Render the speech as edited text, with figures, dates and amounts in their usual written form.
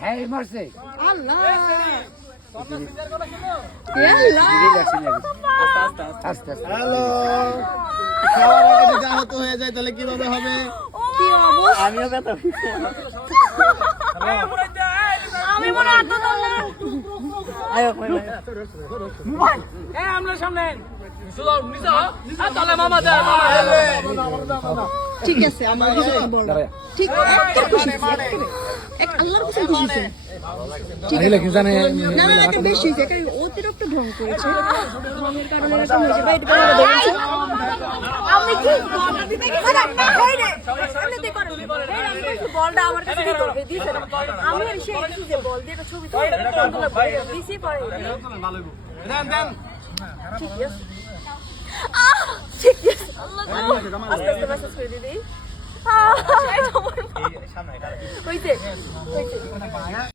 হ্যাঁ মারছে আল্লাহ আস্তে আস্তে হ্যালো খাওয়ার আগে যদি আহত হয়ে যায় তাহলে কিভাবে হবে? আমিও ব্যথা আমি মনে আত্ম আমরা সামনে ঠিক আছে আমার কিছু বল ঠিক এক আল্লাহর কাছে খুশি হইছে ঠিক আছে কি জানে না না এটা বেশি হইছে এটা অতিরিক্ত ঢং করেছে ঢঙের কারণে এটা হয়েছে বাইট করে দিয়েছে আমি কি বলটা দিতে গেছি না এই রে এমনিতে করে এই আমি কইছি বলটা আমার কাছে দিতে হবে দিছে না আমি আর সে এসে যে বল দিয়ে ছবি তুলে দিছি পরে দেন ঠিক আছে ঠিক আছে আল্লাহ আস্তে আস্তে মেসেজ করে দিদি হইছে